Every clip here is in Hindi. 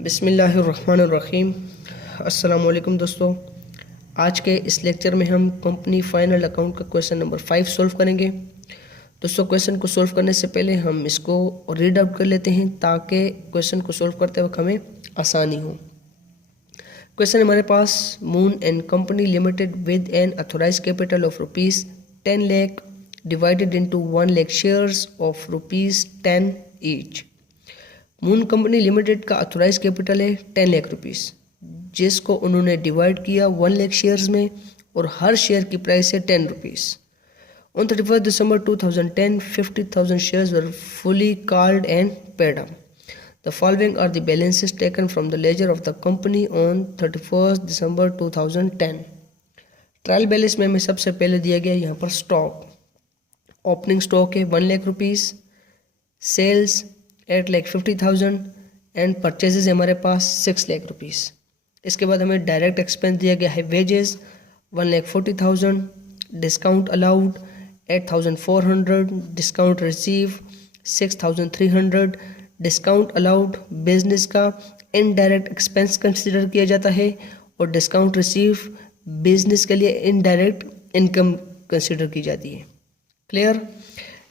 बिस्मिल्लाहिर्रहमानिर्रहीम। अस्सलाम वालेकुम दोस्तों। आज के इस लेक्चर में हम कंपनी फाइनल अकाउंट का क्वेश्चन नंबर 5 सॉल्व करेंगे। दोस्तों, क्वेश्चन को सॉल्व करने से पहले हम इसको रीड आउट कर लेते हैं ताकि क्वेश्चन को सॉल्व करते वक्त हमें आसानी हो। क्वेश्चन हमारे पास, Moon and company limited with an authorised capital of ₹10 lakh divided into 1 lakh shares of ₹10 each. Moon company limited का अथोराइज कैपिटल है 10 लाख रुपीस, जिसको उन्होंने डिवाइड किया 1 लाख शेयर्स में और हर शेयर की प्राइस है 10 rupees. On 31 December 2010, 50,000 shares were fully called and paid up. The following are the balances taken from the ledger of the company on 31 December 2010. Trial balance में हमें सबसे पहले दिया गया यहाँ पर स्टॉक। ओपनिंग स्टॉक है 1 lakh rupees, sales 8,50,000 and purchases हमारे पास 6 लाख रुपीस। इसके बाद हमें डायरेक्ट एक्सपेंस दिया गया है wages 1,40,000, discount allowed 8,400, discount receive 6,300, discount allowed business का इनडायरेक्ट एक्सपेंस कंसिडर किया जाता है और डिस्काउंट रिसीव बिजनेस के लिए इनडायरेक्ट इनकम कंसिडर की जाती है। क्लियर।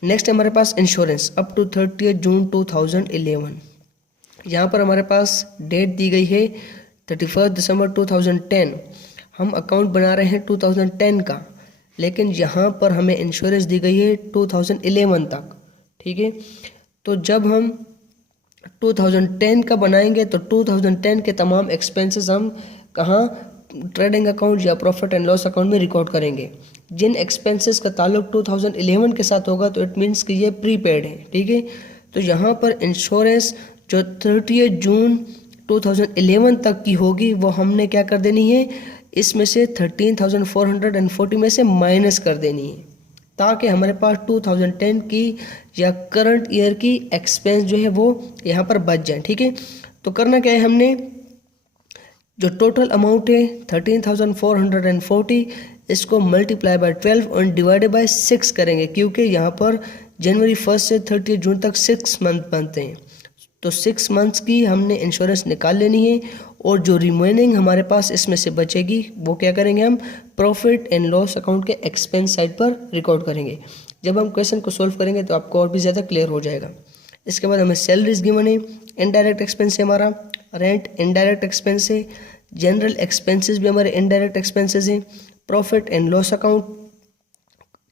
नेक्स्ट हमारे पास इंश्योरेंस अप टू 30 जून 2011। यहाँ पर हमारे पास डेट दी गई है 31 दिसंबर 2010। हम अकाउंट बना रहे हैं 2010 का, लेकिन यहाँ पर हमें इंश्योरेंस दी गई है 2011 तक। ठीक है, तो जब हम 2010 का बनाएंगे तो 2010 के तमाम एक्सपेंसेस हम कहाँ ट्रेडिंग अकाउंट या प्रॉफिट एंड लॉस अकाउंट में रिकॉर्ड करेंगे। जिन एक्सपेंसेस का ताल्लुक 2011 के साथ होगा तो इट मीन्स कि ये प्रीपेड है। ठीक है, तो यहाँ पर इंश्योरेंस जो 30 जून 2011 तक की होगी वो हमने क्या कर देनी है, इसमें से 13,440 में से माइनस कर देनी है, ताकि हमारे पास 2010 की या करंट ईयर की एक्सपेंस जो है वो यहाँ पर बच जाए। ठीक है, तो करना क्या है, हमने जो टोटल अमाउंट है 13,440 इसको मल्टीप्लाई बाय 12 और डिवाइडेड बाय 6 करेंगे, क्योंकि यहाँ पर जनवरी 1 से 30 जून तक 6 मंथ बनते हैं। तो 6 मंथ्स की हमने इंश्योरेंस निकाल लेनी है और जो रिमेनिंग हमारे पास इसमें से बचेगी वो क्या करेंगे, हम प्रॉफिट एंड लॉस अकाउंट के एक्सपेंस साइड पर रिकॉर्ड करेंगे। जब हम क्वेश्चन को सोल्व करेंगे तो आपको और भी ज़्यादा क्लियर हो जाएगा। इसके बाद हमें सैलरीज गिवन है, इनडायरेक्ट एक्सपेंस है हमारा, रेंट इनडायरेक्ट एक्सपेंस है, जनरल एक्सपेंसेस भी हमारे इनडायरेक्ट एक्सपेंसेस हैं, profit and loss account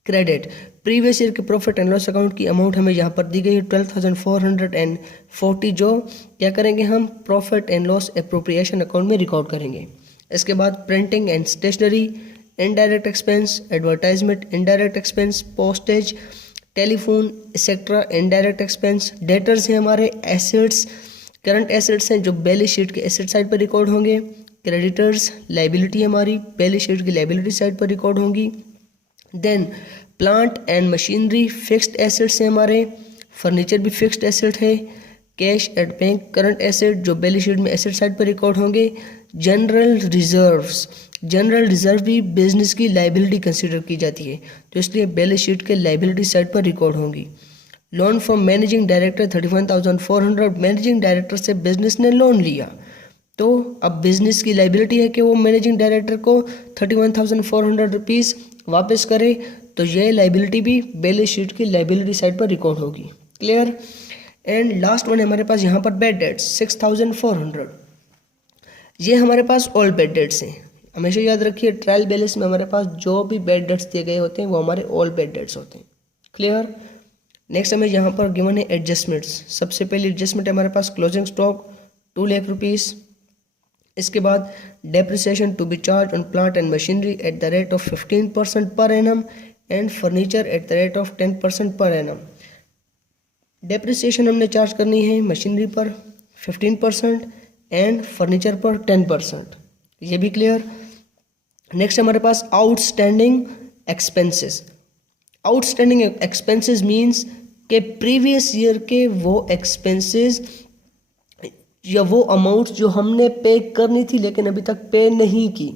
credit previous year के प्रॉफिट एंड लॉस अकाउंट की अमाउंट हमें यहाँ पर दी गई है 12,440, जो क्या करेंगे, हम profit and loss appropriation account में रिकॉर्ड करेंगे। इसके बाद printing and stationery indirect expense, advertisement indirect expense, postage, telephone etcetera indirect expense. Debtors हैं हमारे एसेट्स, करंट एसेट्स हैं जो बैलेंस शीट के एसेट साइड पर रिकॉर्ड होंगे। क्रेडिटर्स लाइबिलिटी हमारी बैलेंस शीट की लाइबिलिटी साइड पर रिकॉर्ड होंगी। Then plant and machinery fixed assets हैं हमारे, फर्नीचर भी फिक्स्ड एसेट है। Cash at bank current asset जो बैलेंस शीट में एसेट साइड पर रिकॉर्ड होंगे। जनरल रिजर्व भी बिजनेस की लाइबिलिटी कंसिडर की जाती है, तो इसलिए बैलेंस शीट के लाइबिलिटी साइड पर रिकॉर्ड होंगी। Loan from managing director 31,400, managing director से बिजनेस ने लोन लिया, तो अब बिजनेस की लाइबिलिटी है कि वो मैनेजिंग डायरेक्टर को 31,400 रुपीज़ वापस करे, तो ये लाइबिलिटी भी बैलेंस शीट की लाइबिलिटी साइड पर रिकॉर्ड होगी। क्लियर। एंड लास्ट वन हमारे पास यहाँ पर बैड डेट्स 6,400, ये हमारे पास ऑल बैड डेट्स हैं। हमेशा याद रखिए ट्रायल बैलेंस में हमारे पास जो भी बैड डेट्स दिए गए होते हैं वो हमारे ऑल बैड डेट्स होते हैं। क्लियर। नेक्स्ट हमें यहाँ पर गिवन है एडजस्टमेंट्स। सबसे पहली एडजस्टमेंट हमारे पास क्लोजिंग स्टॉक 2 लाख रुपीज़। इसके बाद depreciation to be charged on plant and machinery at the rate of 15% per annum and furniture at the rate of 10% per annum. Depreciation हमने चार्ज करनी है मशीनरी पर 15% एंड फर्नीचर पर 10%, ये भी क्लियर। नेक्स्ट हमारे पास outstanding expenses. Outstanding expenses means के प्रीवियस ईयर के वो एक्सपेंसेस या वो अमाउंट जो हमने पे करनी थी लेकिन अभी तक पे नहीं की।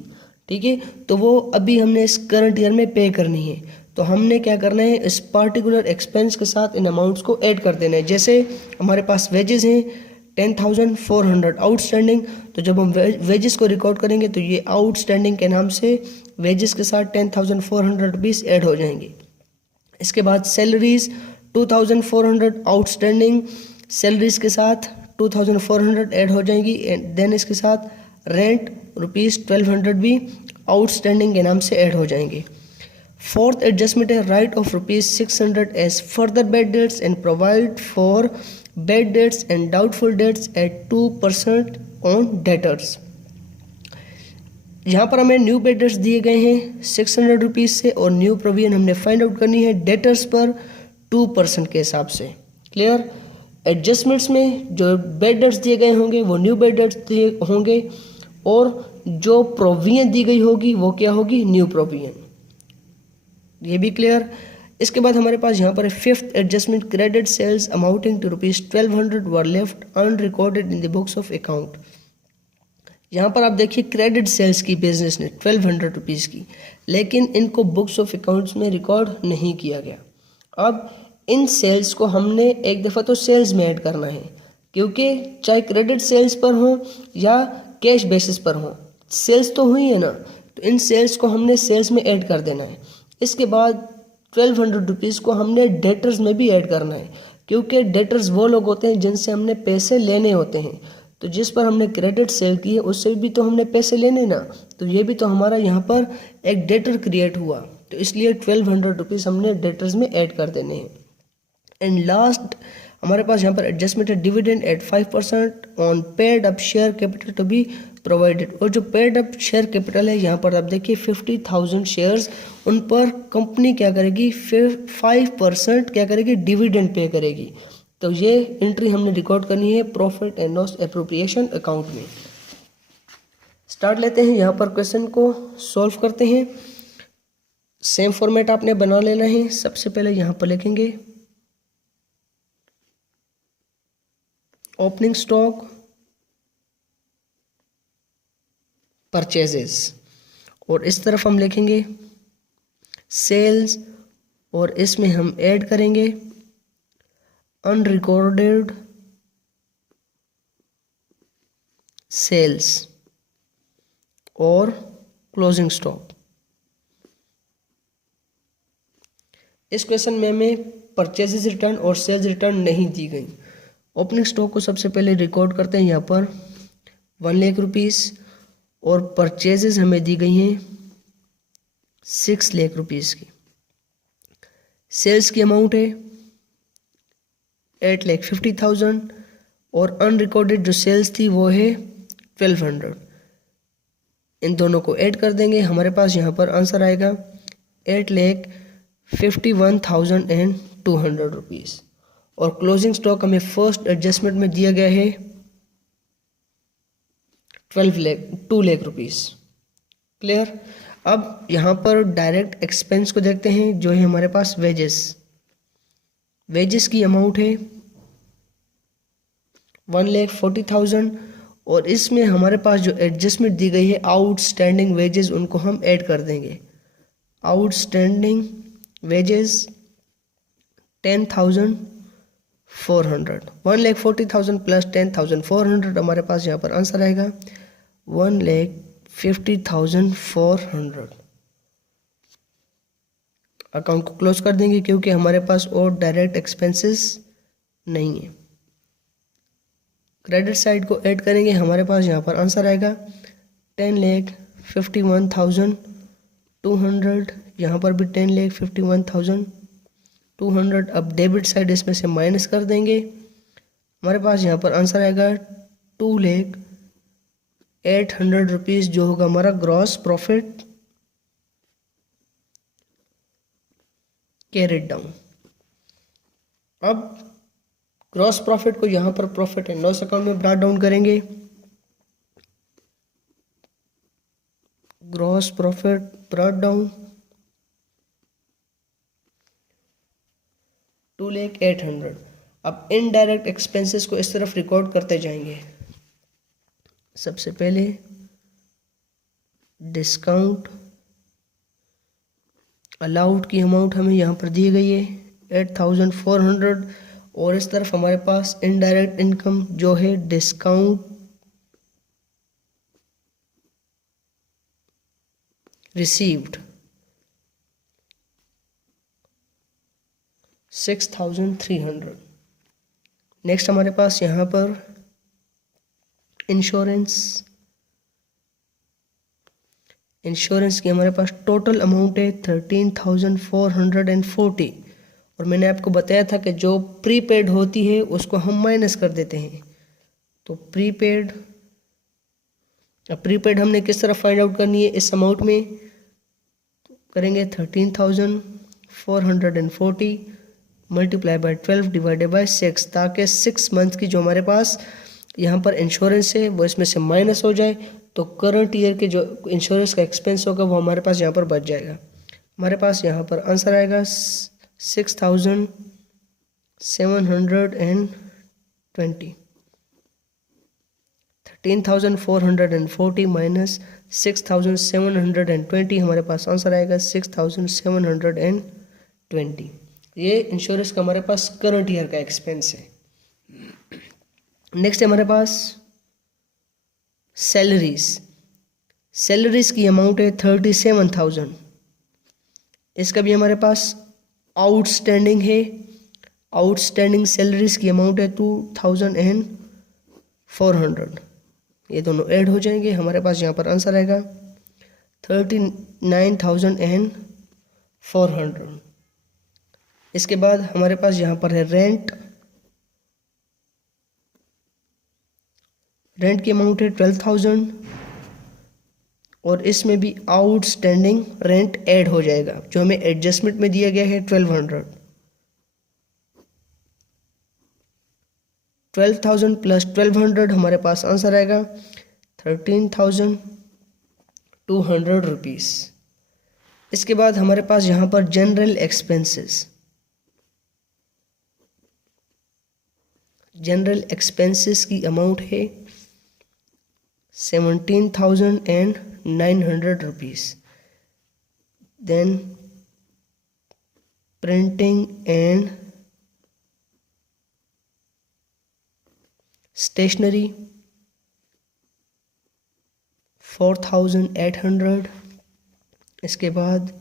ठीक है, तो वो अभी हमने इस करंट ईयर में पे करनी है, तो हमने क्या करना है, इस पार्टिकुलर एक्सपेंस के साथ इन अमाउंट्स को ऐड कर देना है। जैसे हमारे पास वेजेस हैं 10,400 आउटस्टैंडिंग। तो जब हम वेजेस को रिकॉर्ड करेंगे तो ये आउटस्टैंडिंग के नाम से वेजेस के साथ 10,400 रुपीज़ ऐड हो जाएंगे। इसके बाद सैलरीज 2,400 आउटस्टैंडिंग, सैलरीज के साथ 2,400 ऐड हो जाएंगी। देन इसके साथ रेंट ₹1200 भी आउटस्टैंडिंग के नाम से ऐड हो जाएंगे। फोर्थ एडजस्टमेंट है write off ₹600 as further bad debts and provide for bad debts and doubtful debts at 2% on debtors. यहाँ पर हमें न्यू बेड डेट्स दिए गए हैं 600 रुपीज़ से और न्यू प्रोविजन हमने फाइंड आउट करनी है डेटर्स पर 2% के हिसाब से। क्लियर। एडजस्टमेंट्स में जो बेड डेट्स दिए गए होंगे वो न्यू बेड डेट्स दिए होंगे और जो प्रोविजन दी गई होगी वो क्या होगी, न्यू प्रोविजन। ये भी क्लियर। इसके बाद हमारे पास यहाँ पर fifth adjustment credit sales amounting to ₹1200 were left unrecorded in the books of account. यहाँ पर आप देखिए क्रेडिट सेल्स की बिजनेस ने 1200 रुपीज़ की, लेकिन इनको बुक्स ऑफ अकाउंट्स में रिकॉर्ड नहीं किया गया। अब इन सेल्स को हमने एक दफ़ा तो सेल्स में ऐड करना है, क्योंकि चाहे क्रेडिट सेल्स पर हो या कैश बेसिस पर हो, सेल्स तो हुई है ना, तो इन सेल्स को हमने सेल्स में ऐड कर देना है। इसके बाद 1200 रुपीज़ को हमने डेटर्स में भी ऐड करना है, क्योंकि डेटर्स वो लोग होते हैं जिनसे हमने पैसे लेने होते हैं। तो जिस पर हमने क्रेडिट सेल की है उससे भी तो हमने पैसे लेने ना, तो ये भी तो हमारा यहाँ पर एक डेटर क्रिएट हुआ, तो इसलिए 1200 रुपीज़ हमने डेटर्स में ऐड कर देने हैं। एंड लास्ट हमारे पास यहाँ पर एडजस्टमेंट है dividend at 5% on paid up share capital to be provided. और जो पेड अप शेयर कैपिटल है यहाँ पर आप देखिए 50,000 शेयर्स, उन पर कंपनी क्या करेगी, 5% क्या करेगी, डिविडेंड पे करेगी। तो ये एंट्री हमने रिकॉर्ड करनी है profit and loss appropriation account में। स्टार्ट लेते हैं, यहाँ पर क्वेश्चन को सॉल्व करते हैं। सेम फॉर्मेट आपने बना लेना है। सबसे पहले यहाँ पर लिखेंगे ओपनिंग स्टॉक परचेजेस, और इस तरफ हम लिखेंगे सेल्स, और इसमें हम ऐड करेंगे अनरिकॉर्डेड सेल्स और क्लोजिंग स्टॉक। इस क्वेश्चन में हमें परचेजेस रिटर्न और सेल्स रिटर्न नहीं दी गई। ओपनिंग स्टॉक को सबसे पहले रिकॉर्ड करते हैं यहाँ पर 1 लाख रुपीज़, और परचेजेस हमें दी गई हैं 6 लाख रुपीज़ की। सेल्स की अमाउंट है 8,50,000 और अनरिकॉर्डेड जो सेल्स थी वो है 1200। इन दोनों को ऐड कर देंगे, हमारे पास यहाँ पर आंसर आएगा 8,51,200 रुपीज़। और क्लोजिंग स्टॉक हमें फर्स्ट एडजस्टमेंट में दिया गया है 2 लाख रुपीज़। क्लियर। अब यहाँ पर डायरेक्ट एक्सपेंस को देखते हैं, जो है हमारे पास वेजेस। वेजेस की अमाउंट है 1,40,000 और इसमें हमारे पास जो एडजस्टमेंट दी गई है आउटस्टैंडिंग वेजेस, उनको हम ऐड कर देंगे। आउटस्टैंडिंग वेजेस 10,400, 1,40,000 प्लस 10,400, हमारे पास यहाँ पर आंसर आएगा 1,50,400। अकाउंट को क्लोज कर देंगे क्योंकि हमारे पास और डायरेक्ट एक्सपेंसेस नहीं है। क्रेडिट साइड को ऐड करेंगे, हमारे पास यहाँ पर आंसर आएगा 10,51,200, यहाँ पर भी 10,51,200। अब डेबिट साइड इसमें से माइनस कर देंगे, हमारे पास यहाँ पर आंसर आएगा 2,08,000 रुपीज़, जो होगा हमारा ग्रॉस प्रॉफिट कैरिड डाउन। अब ग्रॉस प्रॉफिट को यहाँ पर प्रॉफिट एंड लॉस अकाउंट में ब्रॉट डाउन करेंगे। Gross profit brought down 2,08,000। अब इनडायरेक्ट एक्सपेंसेस को इस तरफ रिकॉर्ड करते जाएंगे। सबसे पहले डिस्काउंट अलाउड की अमाउंट हमें यहाँ पर दी गई है 8,400, और इस तरफ हमारे पास इनडायरेक्ट इनकम जो है डिस्काउंट रिसीव्ड 6300। नेक्स्ट हमारे पास यहाँ पर इंश्योरेंस की हमारे पास टोटल अमाउंट है 13,440। और मैंने आपको बताया था कि जो प्रीपेड होती है उसको हम माइनस कर देते हैं। तो प्रीपेड हमने किस तरह फाइंड आउट करनी है, इस अमाउंट में करेंगे 13,440 मल्टीप्लाई बाय 12 डिवाइडेड बाय 6, ताकि 6 मंथ की जो हमारे पास यहाँ पर इंश्योरेंस है वो इसमें से माइनस हो जाए, तो करंट ईयर के जो इंश्योरेंस का एक्सपेंस होगा वो हमारे पास यहाँ पर बच जाएगा। हमारे पास यहाँ पर आंसर आएगा 6,720। 13,440 माइनस 6,720, हमारे पास आंसर आएगा 6,720। ये इंश्योरेंस का हमारे पास करंट ईयर का एक्सपेंस है। नेक्स्ट है हमारे पास सैलरीज की अमाउंट है 37,000। इसका भी हमारे पास आउटस्टैंडिंग है। आउटस्टैंडिंग सैलरीज की अमाउंट है 2,400। ये दोनों ऐड हो जाएंगे, हमारे पास यहाँ पर आंसर आएगा 39,400। इसके बाद हमारे पास यहाँ पर है रेंट की अमाउंट है 12,000 और इसमें भी आउटस्टैंडिंग रेंट ऐड हो जाएगा जो हमें एडजस्टमेंट में दिया गया है 1,200। 12,000 प्लस 1,200, हमारे पास आंसर आएगा 13,200 रुपीज़। इसके बाद हमारे पास यहाँ पर जनरल एक्सपेंसेस की अमाउंट है 17,900 rupees. Then printing and stationery 4,800। इसके बाद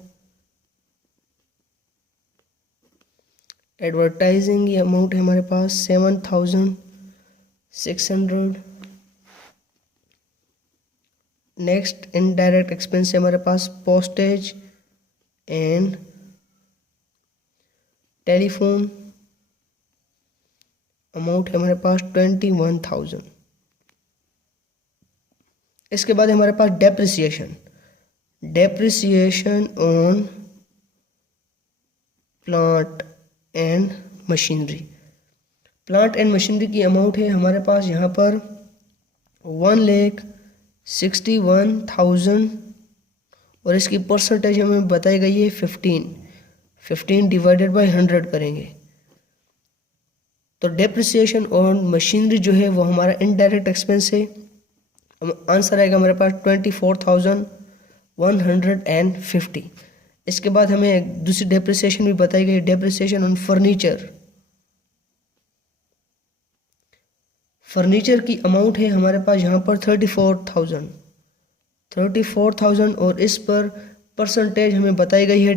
एडवर्टाइजिंग की अमाउंट है हमारे पास 7,600। नेक्स्ट इनडायरेक्ट एक्सपेंस है हमारे पास पोस्टेज एंड टेलीफोन, अमाउंट है हमारे पास 21,000। इसके बाद हमारे पास depreciation on plant and machinery की अमाउंट है हमारे पास यहाँ पर 1,61,000 और इसकी परसेंटेज हमें बताई गई है 15 डिवाइडेड बाय 100 करेंगे। तो डेप्रिसिएशन ऑन मशीनरी जो है वो हमारा इनडायरेक्ट एक्सपेंस है। आंसर आएगा हमारे पास 24,150। इसके बाद हमें एक दूसरी डेप्रिसिएशन भी बताई गई, डेप्रिसिएशन ऑन फर्नीचर की अमाउंट है हमारे पास यहाँ पर 34,000 और इस पर परसेंटेज हमें बताई गई है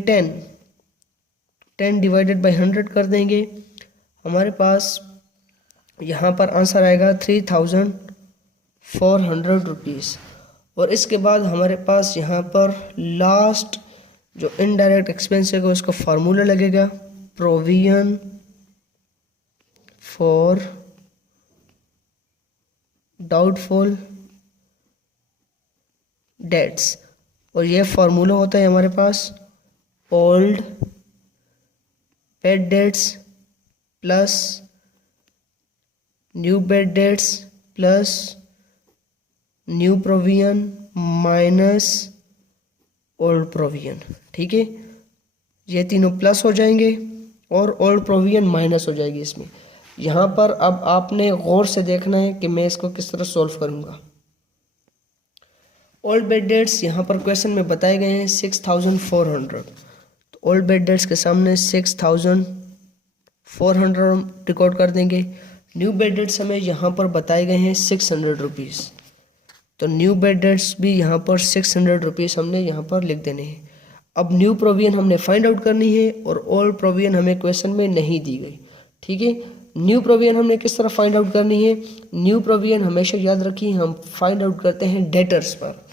10 डिवाइडेड बाय 100 कर देंगे। हमारे पास यहाँ पर आंसर आएगा 3,400 रुपीज़। और इसके बाद हमारे पास यहाँ पर लास्ट जो इनडायरेक्ट एक्सपेंस है उसका फार्मूला लगेगा, प्रोविजन फॉर डाउटफुल डेट्स। और यह फार्मूला होता है हमारे पास old bad debts plus new bad debts plus new provision minus old provision. ठीक है, ये तीनों प्लस हो जाएंगे और ओल्ड प्रोविजन माइनस हो जाएगी इसमें। यहाँ पर अब आपने गौर से देखना है कि मैं इसको किस तरह सॉल्व करूँगा। ओल्ड बेड डेट्स यहाँ पर क्वेश्चन में बताए गए हैं 6,400। तो ओल्ड बेड डेट्स के सामने 6,400 400 हम रिकॉर्ड कर देंगे। न्यू बेड रेट्स हमें यहाँ पर बताए गए हैं 600 रुपीज़, तो न्यू बेड रेट्स भी यहाँ पर 600 रुपीज़ हमने यहाँ पर लिख देने हैं। अब न्यू प्रोविजन हमने फाइंड आउट करनी है और ओल्ड प्रोविजन हमें क्वेश्चन में नहीं दी गई, ठीक है। न्यू प्रोविजन हमने किस तरह फाइंड आउट करनी है? न्यू प्रोविजन हमेशा याद रखिए हम फाइंड आउट करते हैं डेटर्स पर।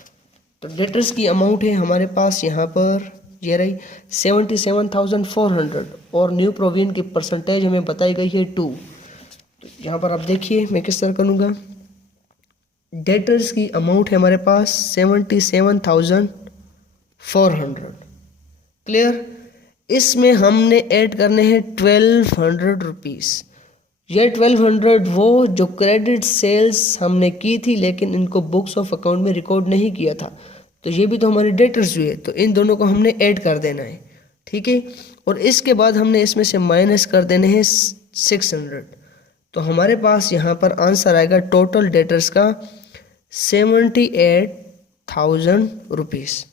तो डेटर्स की अमाउंट है हमारे पास यहाँ पर ये रही 77,400 और न्यू प्रोविजन की परसेंटेज हमें बताई गई है 2। तो यहाँ पर आप देखिए मैं किस तरह करूँगा। डेटर्स की अमाउंट है हमारे पास 77,400, क्लियर। इसमें हमने ऐड करने हैं 1200 रुपीज़। ये 1200 वो जो क्रेडिट सेल्स हमने की थी लेकिन इनको बुक्स ऑफ अकाउंट में रिकॉर्ड नहीं किया था, तो ये भी तो हमारे डेटर्स हुए, तो इन दोनों को हमने ऐड कर देना है, ठीक है। और इसके बाद हमने इसमें से माइनस कर देने हैं 600, तो हमारे पास यहाँ पर आंसर आएगा टोटल डेटर्स का 78,000 रुपीज़।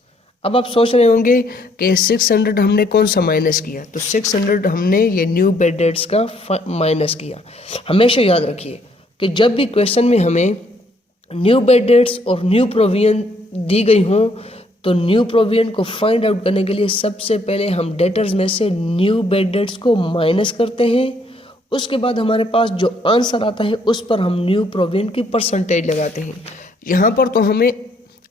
अब आप सोच रहे होंगे कि 600 हमने कौन सा माइनस किया, तो 600 हमने ये न्यू बेड रेट्स का माइनस किया। हमेशा याद रखिए कि जब भी क्वेश्चन में हमें न्यू बेड रेट्स और न्यू प्रोविजन दी गई हो तो न्यू प्रोविजन को फाइंड आउट करने के लिए सबसे पहले हम डेटर्स में से न्यू बेड रेट्स को माइनस करते हैं। उसके बाद हमारे पास जो आंसर आता है उस पर हम न्यू प्रोविजन की परसेंटेज लगाते हैं। यहाँ पर तो हमें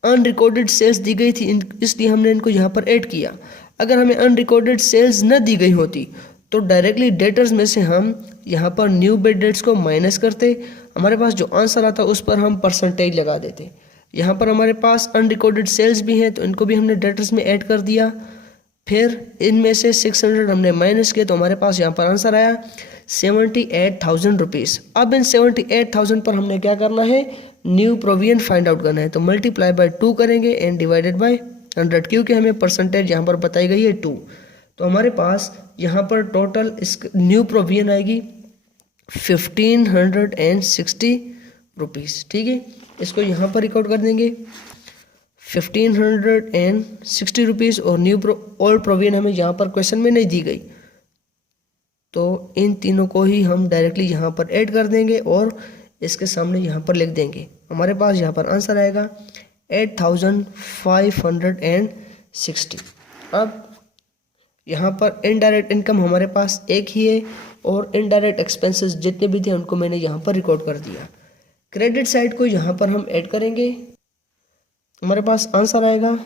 अनरिकॉर्डेड सेल्स दी गई थी इसलिए हमने इनको यहाँ पर ऐड किया। अगर हमें अनरिकॉर्डेड सेल्स न दी गई होती तो डायरेक्टली डेटर्स में से हम यहाँ पर न्यू बेड रेट्स को माइनस करते, हमारे पास जो आंसर आता उस पर हम परसेंटेज लगा देते। यहाँ पर हमारे पास अनरिकॉर्डेड सेल्स भी हैं तो इनको भी हमने डेटर्स में ऐड कर दिया, फिर इनमें से 600 हमने माइनस किया तो हमारे पास यहाँ पर आंसर आया 78,000 रुपीज़। अब इन 78,000 पर हमने क्या करना है? न्यू प्रोविजन फाइंड आउट करना है, तो मल्टीप्लाई बाय 2 करेंगे एंड डिवाइडेड बाय 100, क्योंकि हमें परसेंटेज यहाँ पर बताई गई है 2। तो हमारे पास यहाँ पर टोटल इस न्यू प्रोविजन आएगी 1560 रुपीज़, ठीक है। इसको यहाँ पर रिकॉर्ड कर देंगे 1560 रुपीज़ और न्यू ओल्ड प्रोविजन हमें यहाँ पर क्वेश्चन में नहीं दी गई, तो इन तीनों को ही हम डायरेक्टली यहाँ पर ऐड कर देंगे और इसके सामने यहाँ पर लिख देंगे। हमारे पास यहाँ पर आंसर आएगा 8,560। अब यहाँ पर इनडायरेक्ट इनकम हमारे पास एक ही है और इनडायरेक्ट एक्सपेंसेस जितने भी थे उनको मैंने यहाँ पर रिकॉर्ड कर दिया। क्रेडिट साइड को यहाँ पर हम ऐड करेंगे, हमारे पास आंसर आएगा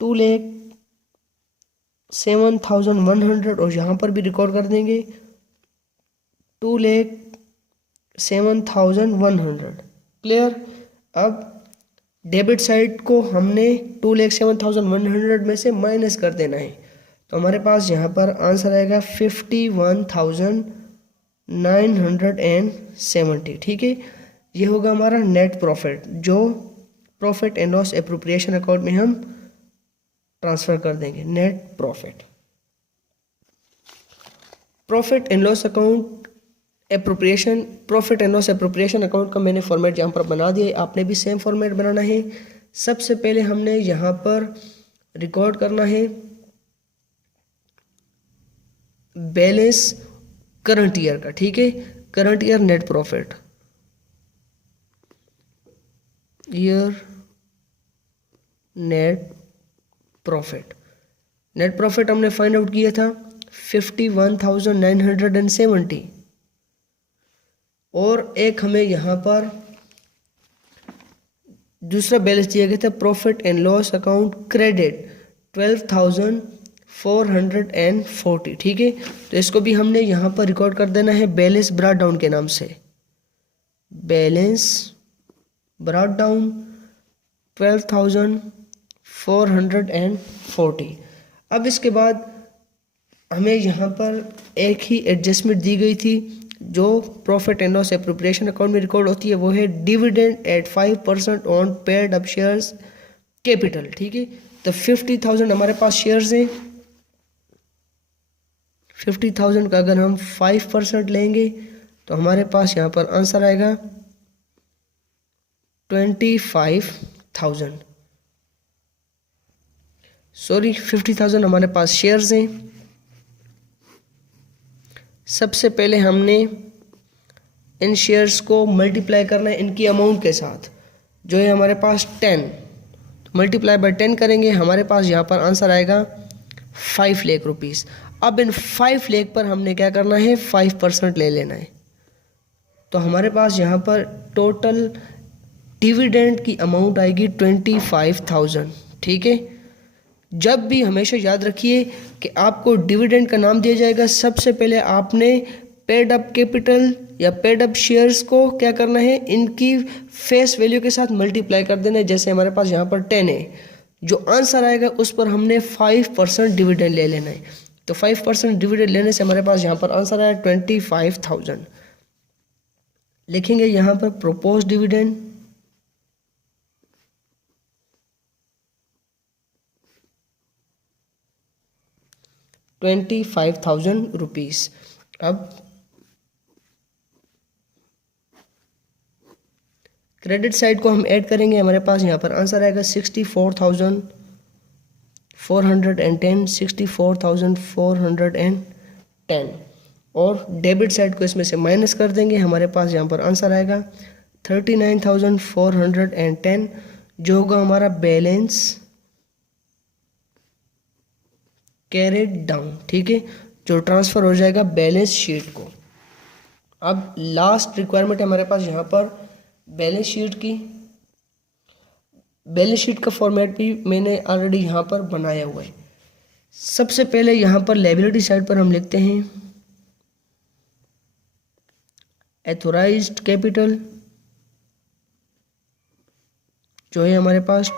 2,07,100 और यहाँ पर भी रिकॉर्ड कर देंगे 2,07,100, क्लियर। अब डेबिट साइड को हमने 2,07,100 में से माइनस कर देना है, तो हमारे पास यहाँ पर आंसर आएगा 51,970, ठीक है। ये होगा हमारा नेट प्रॉफिट जो profit and loss appropriation account में हम ट्रांसफ़र कर देंगे। Net profit, profit and loss account appropriation, profit and loss appropriation account का मैंने फॉर्मेट यहाँ पर बना दिया है, आपने भी सेम फॉर्मेट बनाना है। सबसे पहले हमने यहाँ पर रिकॉर्ड करना है बैलेंस करंट ईयर का, ठीक है। Current year net profit, year net profit, net profit हमने फाइंड आउट किया था 51,970 और एक हमें यहाँ पर दूसरा बैलेंस दिया गया था profit and loss account credit 12,440, ठीक है। तो इसको भी हमने यहाँ पर रिकॉर्ड कर देना है बैलेंस ब्रॉट डाउन के नाम से, बैलेंस ब्रॉट डाउन 12,440। अब इसके बाद हमें यहाँ पर एक ही एडजस्टमेंट दी गई थी जो profit and loss appropriation account में रिकॉर्ड होती है, वो है dividend at 5% on paid up shares capital, ठीक है। तो 50,000 हमारे पास शेयर्स हैं, 50,000 का अगर हम 5% लेंगे तो हमारे पास यहाँ पर आंसर आएगा 25,000। सॉरी 50,000 हमारे पास शेयर्स हैं सबसे पहले हमने इन शेयर्स को मल्टीप्लाई करना है इनकी अमाउंट के साथ, जो है हमारे पास 10, तो मल्टीप्लाई बाय 10 करेंगे, हमारे पास यहाँ पर आंसर आएगा 5 लाख रुपीज़। अब इन 5 लाख पर हमने क्या करना है, 5% ले लेना है। तो हमारे पास यहाँ पर टोटल डिविडेंड की अमाउंट आएगी 25,000। ठीक है, जब भी हमेशा याद रखिए कि आपको डिविडेंड का नाम दिया जाएगा, सबसे पहले आपने पेड अप कैपिटल या पेड अप शेयर्स को क्या करना है, इनकी फेस वैल्यू के साथ मल्टीप्लाई कर देना है। जैसे हमारे पास यहाँ पर 10 है, जो आंसर आएगा उस पर हमने 5% डिविडेंड ले लेना है। तो 5% डिविडेंड लेने से हमारे पास यहाँ पर आंसर आया 25,000। लिखेंगे यहाँ पर प्रोपोज डिविडेंड, ₹25,000। अब क्रेडिट साइड को हम ऐड करेंगे, हमारे पास यहाँ पर आंसर आएगा 64,410, 64,410। और डेबिट साइड को इसमें से माइनस कर देंगे, हमारे पास यहाँ पर आंसर आएगा 39,410, जो होगा हमारा बैलेंस कैरेड डाउन। ठीक है, जो ट्रांसफ़र हो जाएगा बैलेंस शीट को। अब लास्ट रिक्वायरमेंट है हमारे पास यहाँ पर बैलेंस शीट की। बैलेंस शीट का फॉर्मेट भी मैंने ऑलरेडी यहाँ पर बनाया हुआ है। सबसे पहले यहाँ पर लायबिलिटी साइड पर हम लिखते हैं एथोराइज्ड कैपिटल, जो है हमारे पास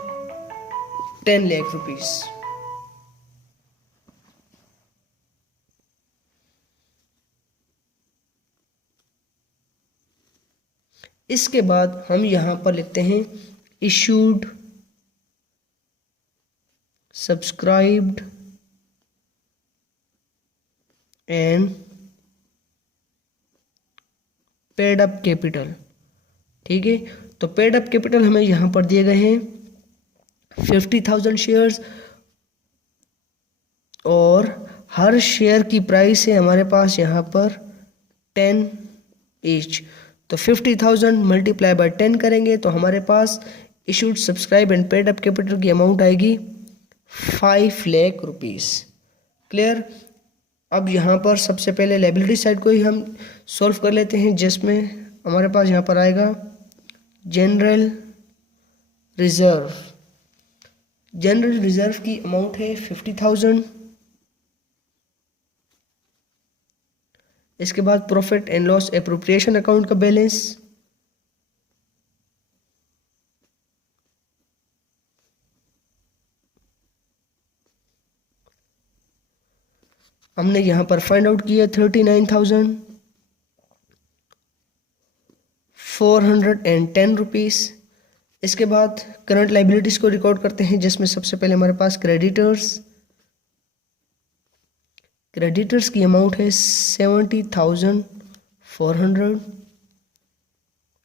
10 लाख रुपीस। इसके बाद हम यहाँ पर लिखते हैं issued, subscribed and paid up capital. ठीक है, तो पेड अप कैपिटल हमें यहाँ पर दिए गए हैं 50,000 शेयर्स, और हर शेयर की प्राइस है हमारे पास यहाँ पर 10 ईच। तो 50,000 मल्टीप्लाई बाय 10 करेंगे तो हमारे पास issued, subscribe and paid up capital की अमाउंट आएगी 5 लाख रुपीस। क्लियर। अब यहाँ पर सबसे पहले लायबिलिटी साइड को ही हम सॉल्व कर लेते हैं, जिसमें हमारे पास यहाँ पर आएगा जनरल रिजर्व। जनरल रिजर्व की अमाउंट है 50,000। इसके बाद profit and loss appropriation account का बैलेंस, हमने यहां पर फाइंड आउट किया 39,410 रुपीस। इसके बाद करंट लाइबिलिटीज को रिकॉर्ड करते हैं, जिसमें सबसे पहले हमारे पास क्रेडिटर्स की अमाउंट है 70,400।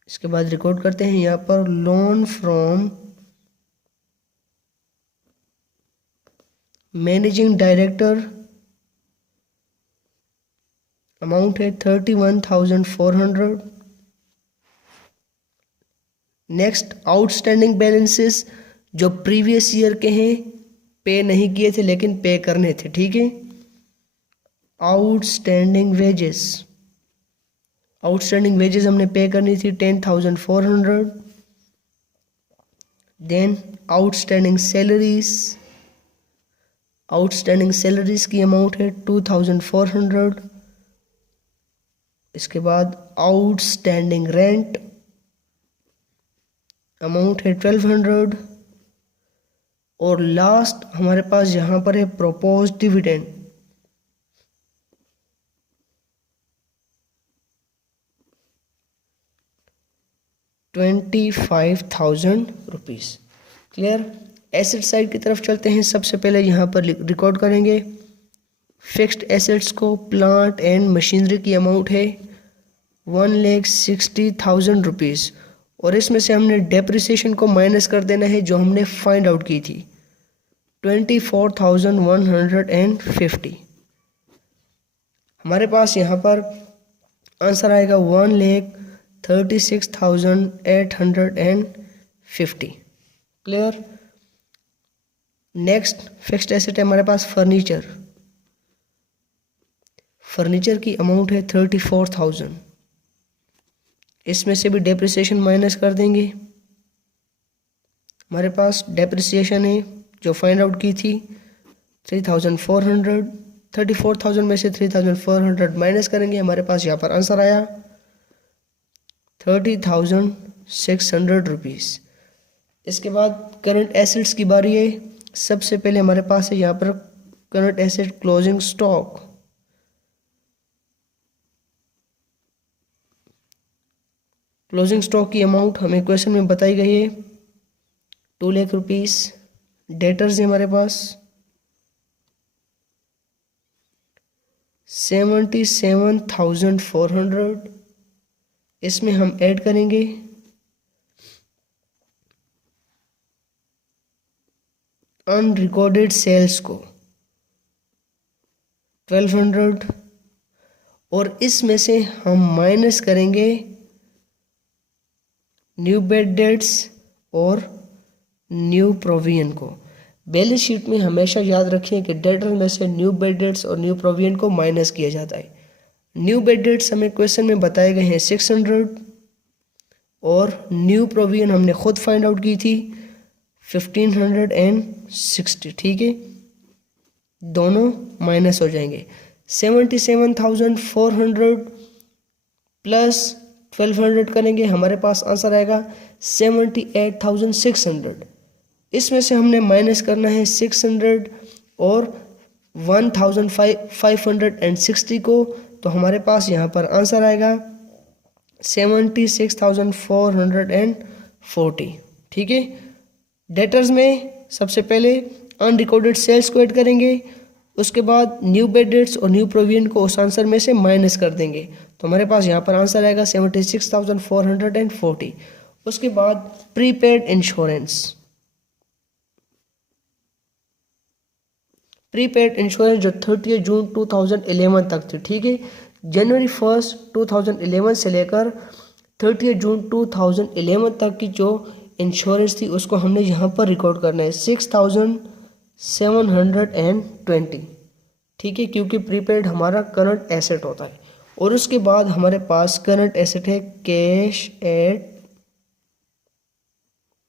इसके बाद रिकॉर्ड करते हैं यहाँ पर loan from managing director, amount है 31,400। नेक्स्ट आउटस्टैंडिंग बैलेंसेस जो प्रीवियस ईयर के हैं, पे नहीं किए थे लेकिन पे करने थे। ठीक है, आउटस्टैंडिंग वेजेस हमने पे करनी थी 10,400। देन आउटस्टैंडिंग सैलरीज की अमाउंट है 2,400। इसके बाद आउटस्टैंडिंग रेंट अमाउंट है 1,200। और लास्ट हमारे पास यहाँ पर है propose dividend, ₹25,000। Clear. Asset side की तरफ चलते हैं। सबसे पहले यहाँ पर रिकॉर्ड करेंगे फिक्स्ड एसेट्स को। प्लांट एंड मशीनरी की अमाउंट है 1,60,000 रुपीज़, और इसमें से हमने डेप्रिसिएशन को माइनस कर देना है जो हमने फाइंड आउट की थी 24,150। हमारे पास यहाँ पर आंसर आएगा 1,36,850। क्लियर। नेक्स्ट फिक्स्ड एसेट है हमारे पास फर्नीचर। फर्नीचर की अमाउंट है 34,000। इसमें से भी डेप्रिसिएशन माइनस कर देंगे। हमारे पास डेप्रिसिएशन है जो फाइंड आउट की थी 3,400। 34,000 में से 3,400 माइनस करेंगे, हमारे पास यहाँ पर आंसर आया 30,600 रुपीज़। इसके बाद करंट एसेट्स की बारी है। सबसे पहले हमारे पास है यहाँ पर current asset closing stock. Closing stock की अमाउंट हमें क्वेश्चन में बताई गई है 2 लाख रुपीज़। डेटर्स है हमारे पास 77,400। इसमें हम ऐड करेंगे अनरिकॉर्डेड सेल्स को 1200 और इसमें से हम माइनस करेंगे न्यू बेड डेट्स और न्यू प्रोविजन को। बैलेंस शीट में हमेशा याद रखें कि डेटर में से न्यू बेड डेट्स और न्यू प्रोविजन को माइनस किया जाता है। न्यू बेड डेट्स हमें क्वेश्चन में बताए गए हैं 600 और न्यू प्रोविजन हमने खुद फाइंड आउट की थी 1560। ठीक है, दोनों माइनस हो जाएंगे। 77,400 प्लस 1200 करेंगे, हमारे पास आंसर आएगा 78,600। इसमें से हमने माइनस करना है 600 और 1,560 को, तो हमारे पास यहाँ पर आंसर आएगा 76,440। ठीक है। डेटर्स में सबसे पहले अनरिकॉर्डेड सेल्स को ऐड करेंगे, उसके बाद न्यू बेड डेट्स और न्यू प्रोविजन को उस आंसर में से माइनस कर देंगे, तो हमारे पास यहाँ पर आंसर आएगा 76,440। उसके बाद प्रीपेड इंश्योरेंस। प्रीपेड इंश्योरेंस जो 30 जून 2011 तक थी। ठीक है, जनवरी 1 2011 से लेकर 30 जून 2011 तक की जो इंश्योरेंस थी उसको हमने यहाँ पर रिकॉर्ड करना है 6,720। ठीक है, क्योंकि प्रीपेड हमारा करंट एसेट होता है। और उसके बाद हमारे पास करंट एसेट है कैश एट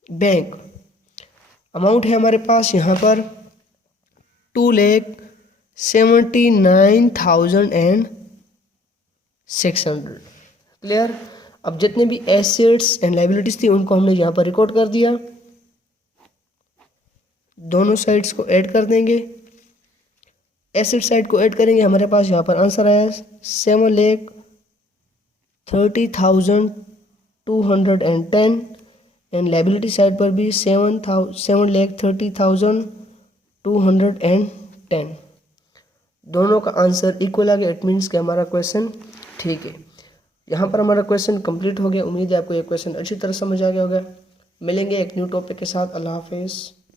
बैंक। अमाउंट है हमारे पास यहाँ पर 2,79,600। क्लियर। अब जितने भी एसेट्स एंड लायबिलिटीज थी उनको हमने यहाँ पर रिकॉर्ड कर दिया। दोनों साइड्स को ऐड कर देंगे। एसेट साइड को ऐड करेंगे, हमारे पास यहाँ पर आंसर आया 7,30,210 एंड लायबिलिटी साइड पर भी 7,30,210। दोनों का आंसर इक्वल आ गया। इट मीन्स कि हमारा क्वेश्चन ठीक है। यहाँ पर हमारा क्वेश्चन कंप्लीट हो गया। उम्मीद है आपको ये क्वेश्चन अच्छी तरह समझ आ गया होगा। मिलेंगे एक न्यू टॉपिक के साथ। अल्लाह हाफिज़।